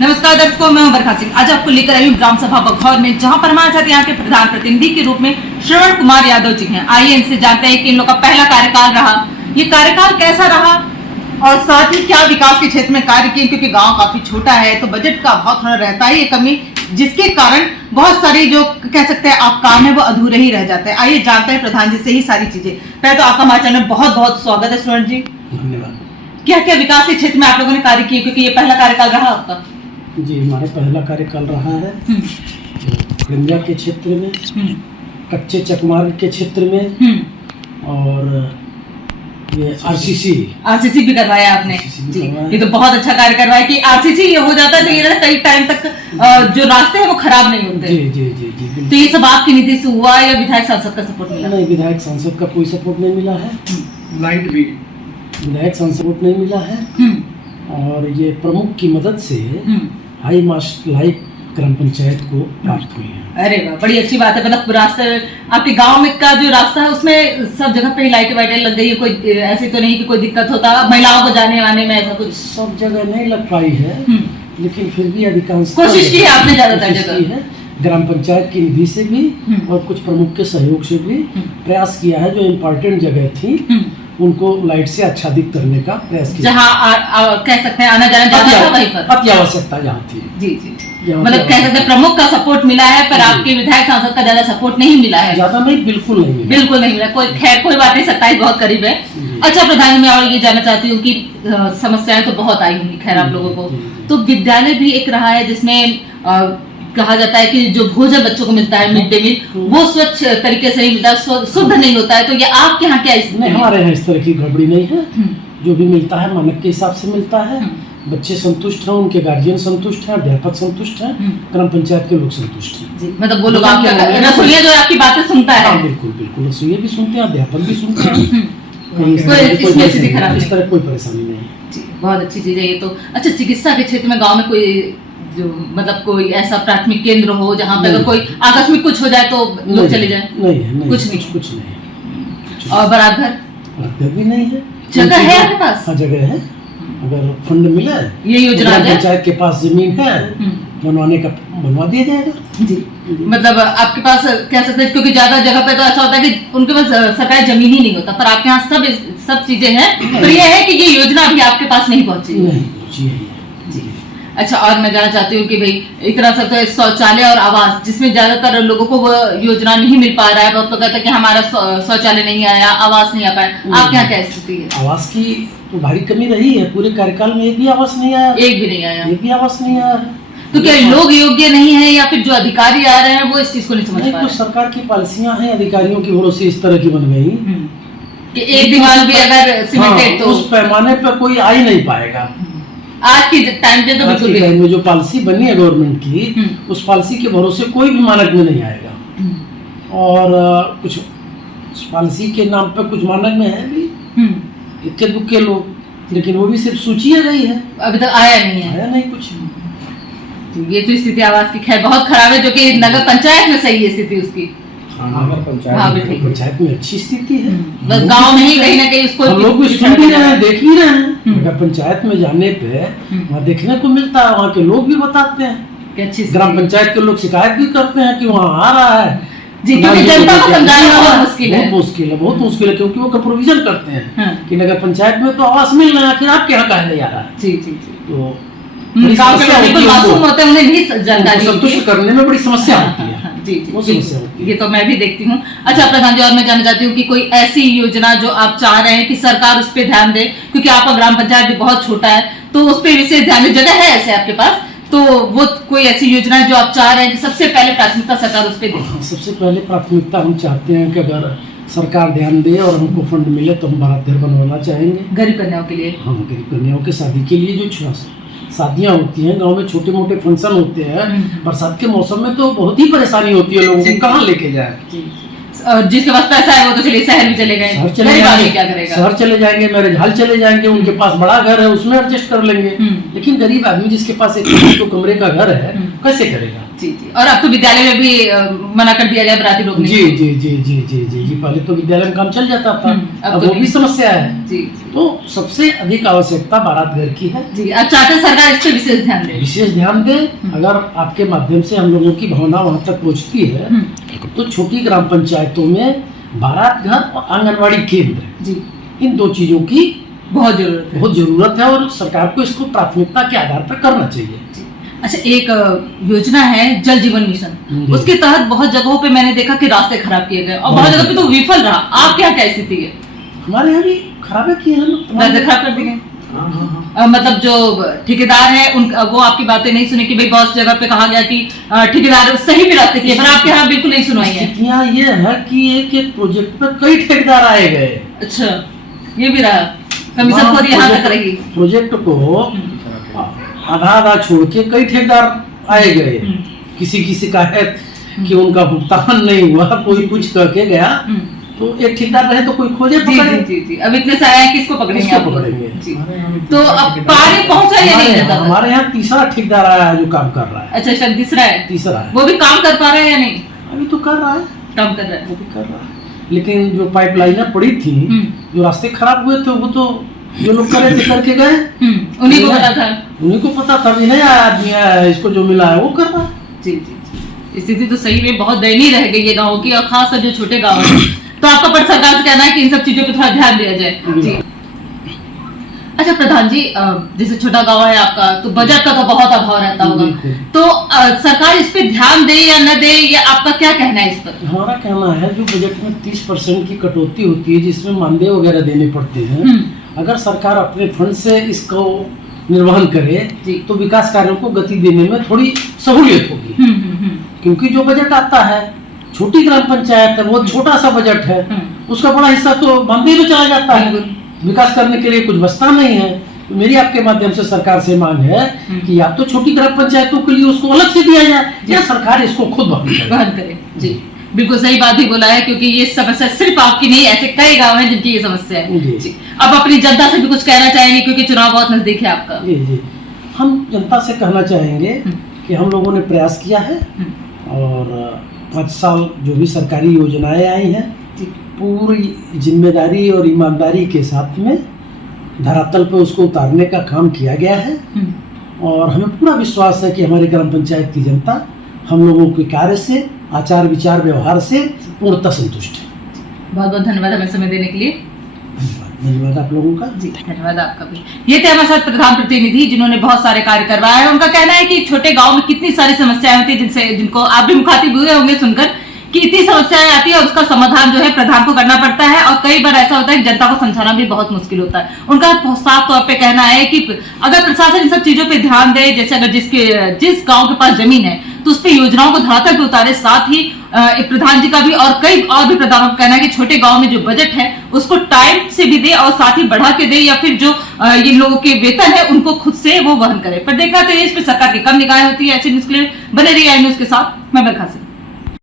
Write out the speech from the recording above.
नमस्कार दर्शकों, मैं हूं बरखा सिंह। आज आपको लेकर आई हूं ग्राम सभा बघौर में, जहां पर हमारे साथ यहाँ के प्रधान प्रतिनिधि के रूप में श्रवण कुमार यादव जी हैं। आइए इनसे जानते हैं कि इन लोग का पहला कार्यकाल रहा, ये कार्यकाल कैसा रहा और साथ ही क्या विकास के क्षेत्र में कार्य किए, क्योंकि गांव काफी छोटा है तो बजट का बहुत थोड़ा रहता है ये कमी, जिसके कारण बहुत सारे जो कह सकते हैं आप काम है वो अधूरे ही रह जाते हैं। आइए जानते हैं प्रधान जी से ही सारी चीजें। पहले तो आपका हमारे चैनल में बहुत बहुत स्वागत है श्रवण जी। धन्यवाद। क्या क्या विकास के क्षेत्र में आप लोगों ने कार्य किए, क्योंकि ये पहला कार्यकाल रहा आपका? जी, हमारा पहला कार्यकाल रहा है खड़िया के क्षेत्र में, कच्चे चकमार्ग के क्षेत्र में और ये आरसीसी भी करवाया आपने जी। ये तो बहुत अच्छा कार्य करवाया कि आरसीसी ये हो जाता है तो ये कई टाइम तक जो रास्ते हैं वो खराब नहीं होते। जी जी जी जी। तो ये सब आपकी नीति से हुआ या विधायक सांसद का सपोर्ट मिला? नहीं, विधायक सांसद का कोई सपोर्ट नहीं मिला है। लाइट भी विधायक सांसद सपोर्ट नहीं मिला है और ये प्रमुख की मदद से हाई मास्ट लाइट ग्राम पंचायत को प्राप्त हुई है। अरे वाह, बड़ी अच्छी बात है। मतलब रास्ते आपके गांव में का जो रास्ता है उसमें सब जगह पे लाइटें वाइटें लग गई है, कोई ऐसी तो नहीं कि कोई दिक्कत होता महिलाओं को जाने आने में, ऐसा कुछ? सब जगह नहीं लग पाई है, लेकिन फिर भी अधिकांश कोशिश की है आपने ज्यादातर जगह है। ग्राम पंचायत की निधि से भी और कुछ प्रमुख के सहयोग से भी प्रयास किया है। जो इम्पोर्टेंट जगह थी उनको लाइट से आच्छादित करने का प्रयास किया, जहाँ कह सकते हैं आना जाना ज्यादा था वहीं पर अति आवश्यकता जहाँ थी। जी जी, मतलब कह सकते हैं प्रमुख का सपोर्ट मिला है, पर आपके विधायक सांसद का ज्यादा सपोर्ट नहीं मिला है। ज्यादा नहीं, बिल्कुल नहीं मिला, बिल्कुल नहीं मिला। कोई बात नहीं, 27 बहुत करीब है। अच्छा प्रधान जी, मैं और ये जानना चाहती हूँ कि समस्याएं तो बहुत आई होंगी खैर आप लोगों को, तो विद्यालय भी एक रहा है जिसमें कहा जाता है कि जो भोजन बच्चों को मिलता है मिड डे मील वो स्वच्छ तरीके से नहीं मिलता, शुद्ध नहीं होता है। तो ये आपके यहाँ क्या नहीं, हमारे यहाँ इस तरह की गड़बड़ी नहीं है। जो भी मिलता है मानक के हिसाब से मिलता है। बच्चे संतुष्ट हैं, उनके गार्जियन संतुष्ट हैं, अध्यापक संतुष्ट हैं, ग्राम पंचायत के लोग संतुष्ट हैं। मतलब वो लोग रसोइया जो आपकी बातें सुनता है? हाँ, बिल्कुल बिल्कुल, रसोइया भी सुनते हैं, अध्यापक भी सुनते हैं। इस तरह कोई परेशानी नहीं। बहुत अच्छी चीज है ये तो। अच्छा, चिकित्सा के क्षेत्र में गाँव में कोई जो मतलब कोई ऐसा प्राथमिक केंद्र हो जहाँ पे अगर कोई आकस्मिक कुछ हो जाए तो लोग चले जाए? नहीं, कुछ नहीं। और बराबर भी नहीं है। जगह है आपके पास? हाँ, जगह है। अगर फंड मिला ये योजना पंचायत के पास जमीन है, बनवाने का बनवा दिया जाएगा जी। मतलब आपके पास कह सकते हैं, क्योंकि ज्यादा जगह पे तो ऐसा होता है कि उनके पास सरकारी जमीन ही नहीं होता, पर आपके यहाँ सब चीजें हैं। तो ये है कि ये योजना अभी आपके पास नहीं पहुंची जी। अच्छा, और मैं जानना चाहती हूँ कि भाई इतना सब तो शौचालय और आवास, जिसमें ज्यादातर लोगों को वो योजना नहीं मिल पा रहा है। बहुत लोग कहते हैं कि हमारा शौचालय नहीं आया, आवास नहीं आ पाया। आप क्या स्थिति है? आवास की तो भारी कमी रही है। पूरे कार्यकाल में एक भी आवास नहीं आया। एक भी नहीं आया? एक भी आवास नहीं आया। तो क्या लोग योग्य नहीं है या फिर जो अधिकारी आ रहे हैं वो इस चीज को नहीं समझ पा रहे? कुछ सरकार की पॉलिसियां हैं अधिकारियों की भरोसे इस तरह की बन गई कि एक दीवार भी अगर सीमेंटेड तो उस पैमाने पर कोई आ ही नहीं पाएगा। आज की टाइम पे तो बिल्कुल भी में जो पॉलिसी बनी है गवर्नमेंट की, उस पॉलिसी के भरोसे कोई भी मानक में नहीं आएगा। और कुछ पॉलिसी के नाम पे कुछ मानक में है भी इक्के दुक्के लोग, लेकिन वो भी सिर्फ सूची रही है, अभी तक आया नहीं कुछ। ये तो स्थिति आवास की खैर बहुत खराब है, जो कि नगर पंचायत में सही है स्थिति उसकी। पंचायत में अच्छी स्थिति है, बस गांव में ही कहीं ना कहीं उसको हम लोग भी सुन भी रहे हैं, देख भी रहे हैं। नगर पंचायत में जाने पे वहाँ देखने को मिलता है, वहाँ के लोग भी बताते हैं, ग्राम पंचायत के लोग शिकायत भी करते हैं कि वहाँ आ रहा है जी। क्योंकि जनता को समझाना बहुत मुश्किल है, बहुत मुश्किल है, क्योंकि वो प्रोविजन करते हैं कि नगर पंचायत में तो आवास मिल रहा है, आखिर आपके यहाँ काहे नहीं आ रहा है? जी। तो मासूम होते हैं, उन्हें भी जानकारी संतुष्ट करने में बड़ी समस्या होती है। जी, ये तो मैं भी देखती हूँ। अच्छा प्रधान जी, और मैं जानना चाहती हूँ कि कोई ऐसी योजना जो आप चाह रहे हैं कि सरकार उस पर ध्यान दे, क्योंकि आपका ग्राम पंचायत भी बहुत छोटा है तो उस पर विशेष ध्यान दे, जगह है ऐसे आपके पास, तो वो कोई ऐसी योजना है जो आप चाह रहे हैं कि सबसे पहले प्राथमिकता सरकार उस पर दे? सबसे पहले प्राथमिकता हम चाहते हैं कि अगर सरकार ध्यान दे और हमको फंड मिले तो हम बारात घर बनवाना चाहेंगे गरीब कन्याओं के लिए। हाँ, गरीब कन्याओं के शादी के लिए जो शादियाँ होती हैं गांव में, छोटे मोटे फंक्शन होते हैं, बरसात के मौसम में तो बहुत ही परेशानी होती है, लोगों को कहाँ लेके जाए। और जिसके पास पैसा है वो तो चलिए शहर भी चले गए, क्या करेगा? शहर चले जाएंगे, मैरिज हॉल चले जाएंगे, उनके पास बड़ा घर है उसमें एडजस्ट कर लेंगे। लेकिन गरीब आदमी जिसके पास एक तो कमरे का घर है कैसे करेगा? जी। और अब तो विद्यालय में भी मना कर दिया गया बराती रोकने। जी। पहले तो विद्यालय में काम चल जाता था, अब वो भी समस्या है। जी। तो सबसे अधिक आवश्यकता बारात घर की है। जी, आप चाहते हैं सरकार इस पे विशेष ध्यान दे। विशेष ध्यान दे। अगर आपके माध्यम से हम लोगों की भावना वहाँ तक पहुँचती है तो छोटी ग्राम पंचायतों में बारात घर और आंगनबाड़ी केंद्र, जी, इन दो चीजों की बहुत जरूरत है और सरकार को इसको प्राथमिकता के आधार पर करना चाहिए। अच्छा, एक योजना है जल जीवन मिशन, उसके तहत बहुत जगहों पे मैंने देखा कि रास्ते खराब किए गए और बहुत जगह पे तो विफल रहा। आप क्या स्थिति है? हमारे यहाँ भी खराब किए हैं, रास्ते खराब कर दिए। मतलब जो ठेकेदार है उन वो आपकी बातें नहीं सुनी कि भाई बहुत जगह पे कहा गया कि ठेकेदार सही भी रास्ते किए, पर आपके यहाँ बिल्कुल नहीं सुनवाई है। यहाँ ये है कि एक प्रोजेक्ट पे कई ठेकेदार आए गए। अच्छा, ये भी रहा, कमीशन खुद यहाँ तक रहेगी। प्रोजेक्ट को आधा छोड़ के कई ठेकेदार आए गए, किसी की शिकायत कि उनका भुगतान नहीं हुआ, कोई कुछ करके गया तो एक ठेकेदार रहे तो कोई खोजे पकड़े। जी। अब इतने सारे हैं, किसको पकड़ेंगे? जी। तो अब पानी पहुंचा या नहीं? हमारे यहाँ तीसरा ठेकेदार आया जो काम कर रहा है। अच्छा, शायद तीसरा है। वो भी काम कर पा रहे हैं या नहीं? अभी तो कर रहा है, काम कर रहा है, वो भी कर रहा है। लेकिन जो पाइपलाइनें पड़ी थी, जो रास्ते खराब हुए थे, वो तो जो लोग करे थे करके गए, उन्हीं को पता था। उन्हीं को पता था, नहीं आया आदमी आया, इसको जो मिला है वो कर रहा है। जी। स्थिति तो सही में बहुत दयनीय रह गई है गाँव की, और खासकर जो छोटे गाँव है। तो आपका पर सरकार से कहना है कि इन सब चीजों पे थोड़ा ध्यान दिया जाए। जी। अच्छा प्रधान जी, जैसे छोटा गांव है आपका, तो बजट का तो बहुत अभाव रहता होगा, तो सरकार इस पे ध्यान दे या न दे, या आपका क्या कहना है इस पर? हमारा कहना है जो बजट में 30% की कटौती होती है, जिसमें मानदेय वगैरह देने पड़ते हैं, अगर सरकार अपने फंड से इसको निर्वहन करे तो विकास कार्यों को गति देने में थोड़ी सहूलियत होगी। क्योंकि जो बजट आता है, छोटी ग्राम पंचायत है, वो छोटा सा बजट है, उसका बड़ा हिस्सा तो मानदेय में चला जाता है, विकास करने के लिए कुछ बचता नहीं है। तो मेरी आपके माध्यम से सरकार से मांग है कि या तो छोटी ग्राम पंचायतों के लिए उसको अलग से दिया जाए, या सरकार इसको खुद वहन करे। जी, बिल्कुल सही बात ही बोला है, क्योंकि ये समस्या सिर्फ आपकी नहीं, ऐसे कई गांव हैं जिनकी ये समस्या है। जी। अब अपनी जनता से भी कुछ कहना चाहेंगे, क्योंकि चुनाव बहुत नजदीक है आपका? जी, हम जनता से कहना चाहेंगे कि हम लोगों ने प्रयास किया है और 5 साल जो भी सरकारी योजनाएं आई हैं, पूरी जिम्मेदारी और ईमानदारी के साथ में धरातल पर उसको उतारने का काम किया गया है। और हमें पूरा विश्वास है कि हमारी ग्राम पंचायत की जनता हम लोगों के कार्य से, आचार विचार व्यवहार से पूर्णतः संतुष्ट है। बहुत बहुत धन्यवाद हमें समय देने के लिए। धन्यवाद आप लोगों का। जी, धन्यवाद आपका भी। ये थे हमारे साथ प्रधान प्रतिनिधि, जिन्होंने बहुत सारे कार्य करवाए हैं। उनका कहना है कि छोटे गांव में कितनी सारी समस्याएं होती है, जिनको आप भी मुखातिब हुए होंगे सुनकर, कि इतनी समस्याएं आती है और उसका समाधान जो है प्रधान को करना पड़ता है, और कई बार ऐसा होता है कि जनता को समझाना भी बहुत मुश्किल होता है। उनका साफ तौर पे कहना है कि अगर प्रशासन इन सब चीजों पे ध्यान दे, जैसे अगर जिस गांव के पास जमीन है तो उस पे योजनाओं को धरातल पे उतारे, साथ ही प्रधान जी का भी और कई और भी प्रधानों का कहना है कि छोटे गांव में जो बजट है उसको टाइम से भी दे, और साथ ही बढ़ा के दे, या फिर जो ये लोगों के वेतन है उनको खुद से वो वहन करे। पर देखा तो इस पे सरकार की कम निगाहें होती है। ऐसी न्यूज़ के लिए बने रहिए आई न्यूज़ के साथ। मैं बरखा सिंह।